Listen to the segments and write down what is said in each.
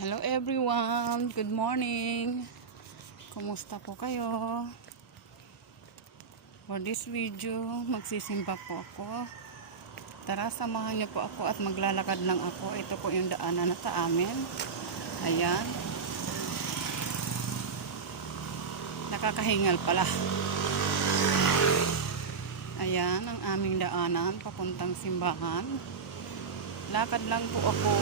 Hello everyone, good morning. Kumusta po kayo? For this video, magsisimba po ako. Tara, samahan niyo po ako at maglalakad lang ako. Ito po yung daanan na sa amin. Ayan. Nakakahingal pala. Ayan ang aming daanan papuntang simbahan. Lakad lang po ako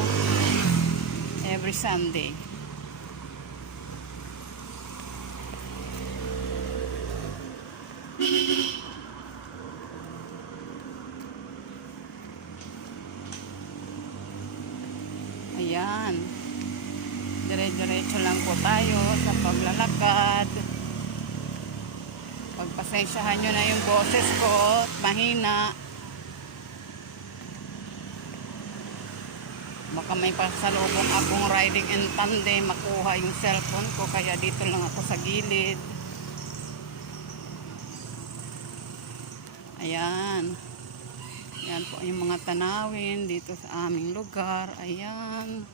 every Sunday. Ayan. Dire-diretso lang po tayo sa paglalakad. Pagpasensyahan nyo na yung boses ko, mahina. Baka may pasalubong akong riding in tandem, makuha yung cellphone ko, kaya dito lang ako sa gilid. Ayan. Ayan po yung mga tanawin dito sa aming lugar. Ayan.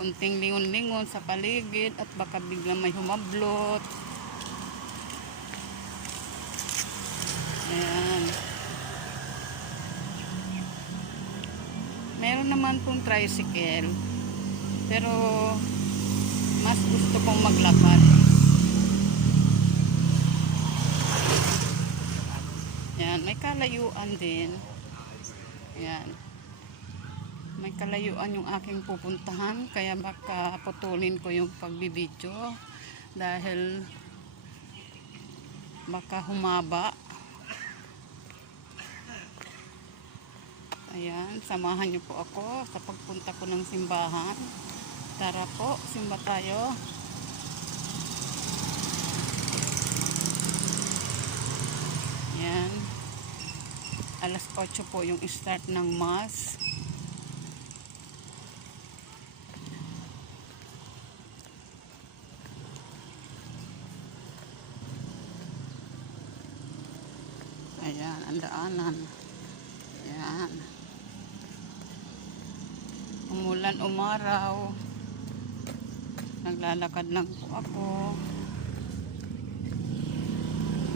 Kunting lingon-lingon sa paligid at baka biglang may humablot. Ayan. Meron naman pong tricycle, pero mas gusto kong maglakad. Ayan, may kalayuan din. Ayan. May kalayuan yung aking pupuntahan, kaya baka putulin ko yung pagbibidyo dahil baka humaba. Ayan, samahan niyo po ako sa pagpunta ko ng simbahan. Tara po, simba tayo. Ayan. Alas 8 po yung start ng mass. Ayan, ang daanan. Ayan. Umulan, umaraw. Naglalakad lang po ako.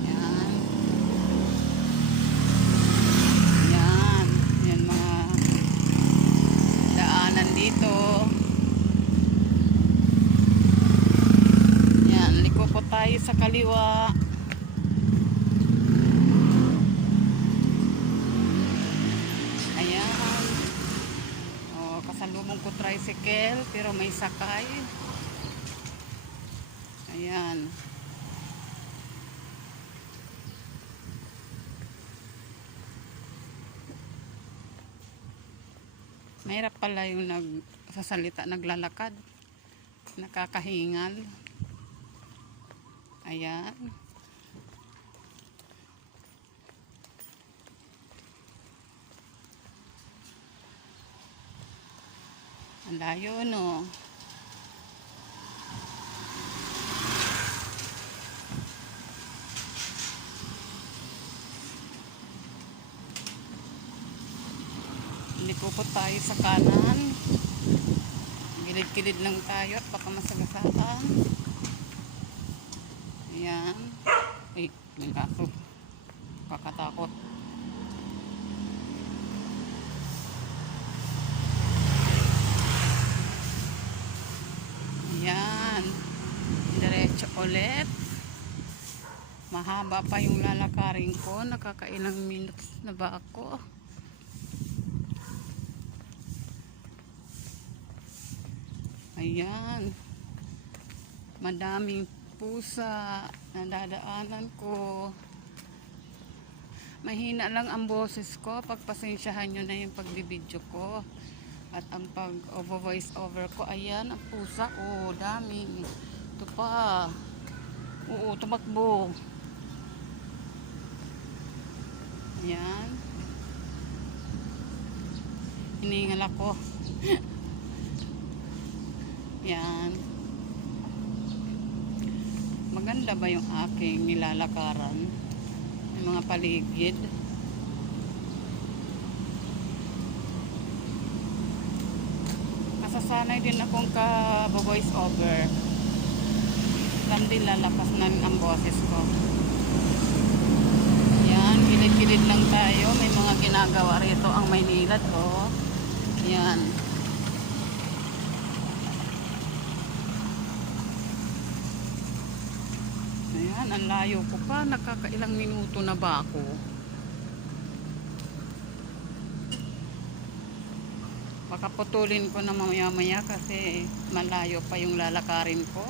Ayan. Ayan. Ayan mga daanan dito. Ayan, liko po tayo sa kaliwa. Kasalubong ko tricycle pero may sakay. Ayan. Mahirap pala yung nagsasalita, naglalakad. Nakakahingal. Ayan. Ang layo, no? Liko po tayo sa kanan. Gilid-gilid lang tayo at baka masagasaan. Ayan. Ay, may aso. Kakatakot. Ayan. Diretso ulit. Mahaba pa yung lalakarin ko. Nakakailang minutes na ba ako? Ayan. Madaming pusa na dadaanan ko. Mahina lang ang boses ko. Pagpasensyahan nyo na yung pagbibidyo ko. At ang pag-voice over ko, ayan, ang pusa, oh, dami. Ito pa. Oo, tumakbo. Ayan. Hiningal ako. Ayan. Maganda ba yung aking nilalakaran? May mga paligid. Masasanay din akong ka-voice over. Alam din lalakas na ang boses ko. Yan, gilid-gilid lang tayo. May mga ginagawa rito ang Maynilad, oh. Yan. Ayan, ang layo ko pa. Nakakailang minuto na ba ako? Baka putulin ko na mamaya-maya kasi malayo pa yung lalakarin ko.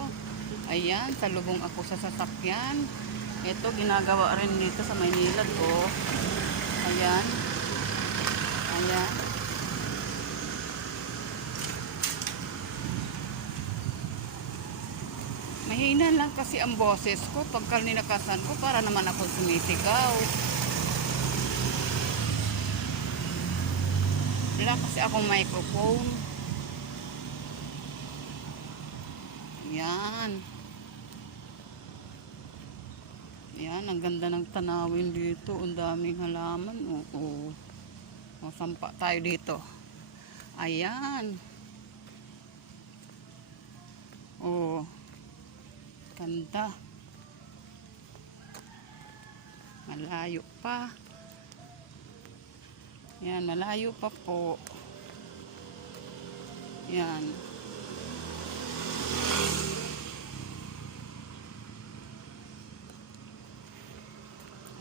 Ayan, salubong ako sa sasakyan. Ito, ginagawa rin dito sa Maynilad, oh. Ayan. Ayan. Mahina lang kasi ang boses ko pagka ninakasan ko para naman ako sumisigaw. Wala kasi akong microphone. Yan. Yan, ang ganda ng tanawin dito. Ang daming halaman. Oo. O, sampa tayo dito. Ayan. Oo. Ganda. Malayo pa. Yan, malayo pa po. Yan.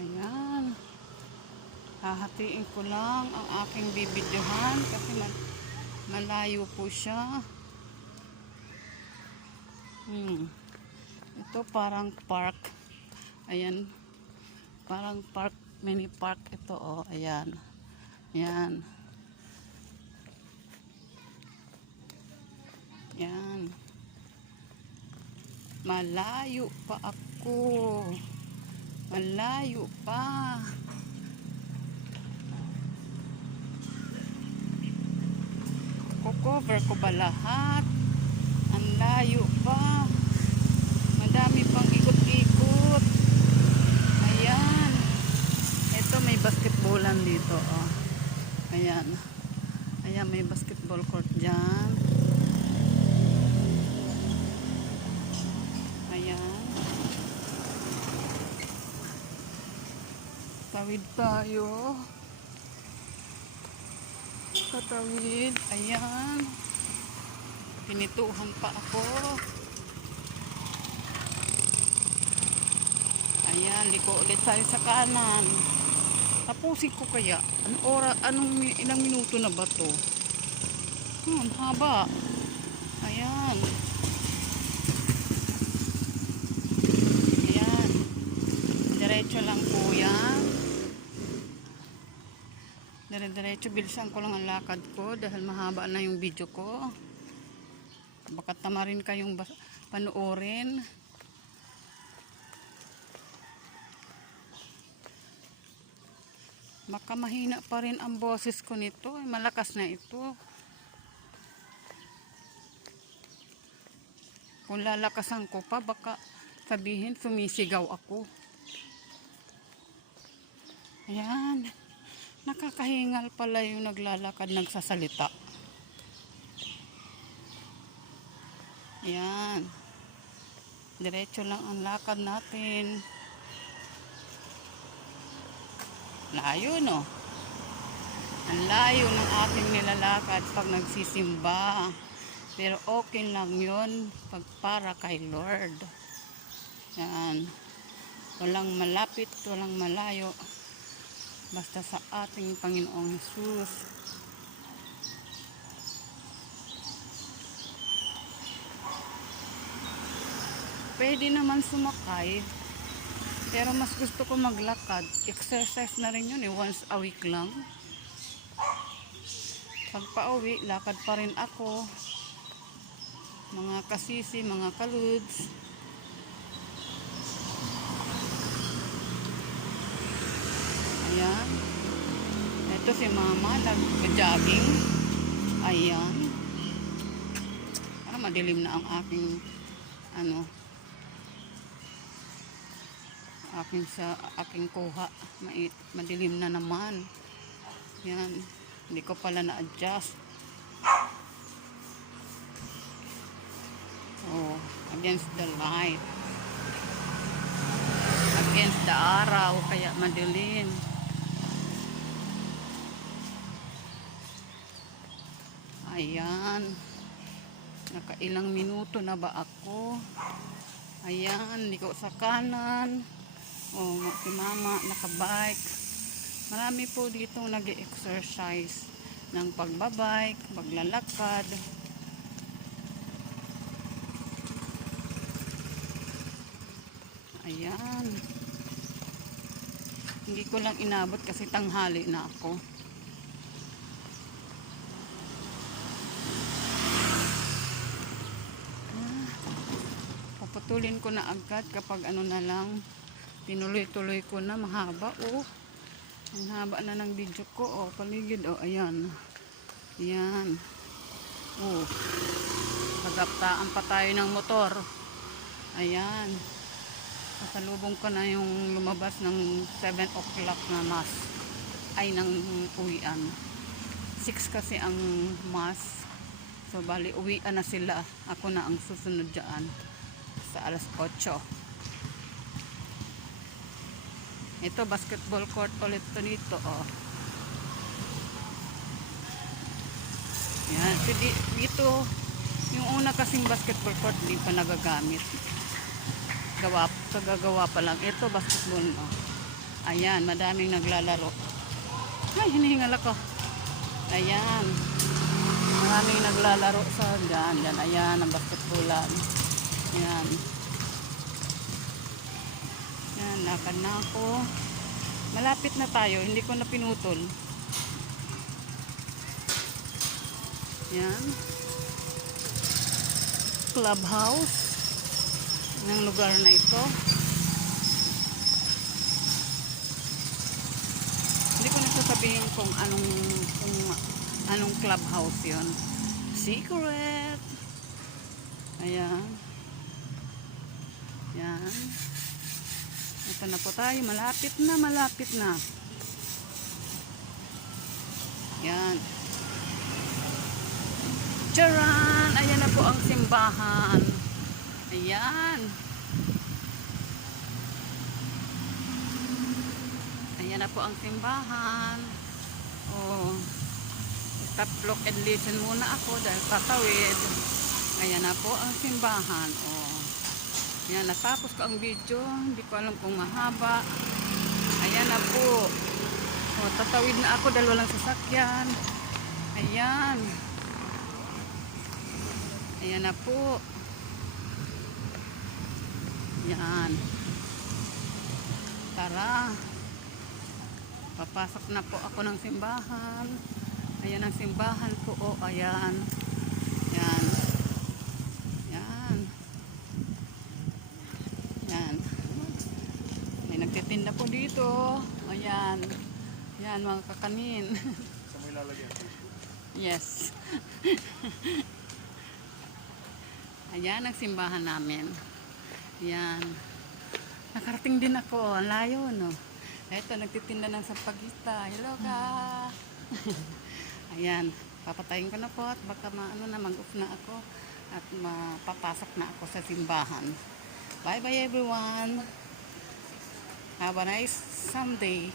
Ayan. Hahatiin ko lang ang aking bibidyohan kasi malayo po siya. Ito parang park. Ayan. Parang park, mini park ito, oh. Ayan. Yan. Yan. Malayo pa ako. Malayo pa. Cover ko ba lahat? Ang layo pa. Madami pang ikot-ikot. Ayan. Ito may basketballan dito, oh. Ayan. Ayan, may basketball court dyan. Ayan. Tawid tayo. Tatawid. Ayan. Pinituhan pa ako. Ayan, liko ulit tayo sa kanan. Tapusin ko kaya. Ilang minuto na ba to? Ang haba. Ayan. Ayan. Diretso lang po yan. Diretso, bilisan ko lang ang lakad ko dahil mahaba na yung video ko. Baka tamarin kayong panoorin. Baka mahina pa rin ang boses ko nito. Malakas na ito. Kung lalakasan ko pa, baka sabihin sumisigaw ako. Ayan. Nakakahingal pala yung naglalakad, nagsasalita. Ayan. Diretso lang ang lakad natin. Layo, no? Ang layo ng ating nilalakad pag nagsisimba. Pero okay lang yun pag para kay Lord. Yan. Walang malapit, walang malayo. Basta sa ating Panginoong Hesus. Pwede naman sumakay. Pero mas gusto ko maglakad. Exercise na rin yun eh. Once a week lang. Pag pauwi, lakad pa rin ako. Mga kasisi, mga kaluds. Ayan. Ito si mama, nag-jogging. Ayan. Madilim na ang aking aking kuha. Madilim na naman. Yan. Hindi ko pala na-adjust. Oh, against the light. Against the araw, kaya madilim. Ayan. Nakailang minuto na ba ako? Ayan, liko sa kanan. Oh, si mama nakabike. Marami po dito nag-exercise ng pagbabike, paglalakad. Ayan. Hindi ko lang inabot kasi tanghali na ako. Paputulin ko na agad kapag ano na lang. Tinuloy-tuloy ko na, mahaba. Oh, ang haba na ng video ko. Oh, paligid. Oh, ayan. Ayan. Oh, pagaptaan pa tayo ng motor. Ayan. Kasalubong ko na yung lumabas ng 7 o'clock na mass. Ay, ng uwian. 6 kasi ang mass. So, bali, uwian na sila. Ako na ang susunod dyan. Sa alas 8. Ito, basketball court ulit to dito, oh. Yan. So, dito, yung una kasing basketball court, hindi pa nagagamit. Kagagawa pa lang. Ito, basketball, oh. Ayan, madaming naglalaro. Ay, hinihingal ako. Ayan. Maraming naglalaro sa dyan. Ayan, ang basketballan. Ayan. Yan, lakad na ako. Malapit na tayo, hindi ko na pinutol. Yan. Clubhouse ng lugar na ito. Hindi ko nasasabihin kung anong clubhouse 'yon. Secret. Ayan. Yan. Ito na po tayo. Malapit na, malapit na. Yan. Charan! Ayan na po ang simbahan. Ayan. Ayan na po ang simbahan. Oh. Stop, look and listen muna ako dahil tatawid. Ayan na po ang simbahan. Oh. Ayan, natapos ko ang video. Hindi ko alam kung mahaba. Ayan na po. O, tatawid na ako dahil walang sasakyan. Ayan. Ayan na po. Ayan. Tara. Papasok na po ako ng simbahan. Ayan ang simbahan po. O, ayan. Ayan. Nagtitinda po dito. Ayan. Ayan, mga kakanin. Sa may lalagyan. Yes. Ayan ang simbahan namin. Ayan. Nakarating din ako. Ang layo, no? Eto, nagtitinda ng sampagita. Hello ka. Ayan. Papatayin ko na po at baka mag-off na ako at mapapasok na ako sa simbahan. Bye-bye everyone. Have a nice Sunday.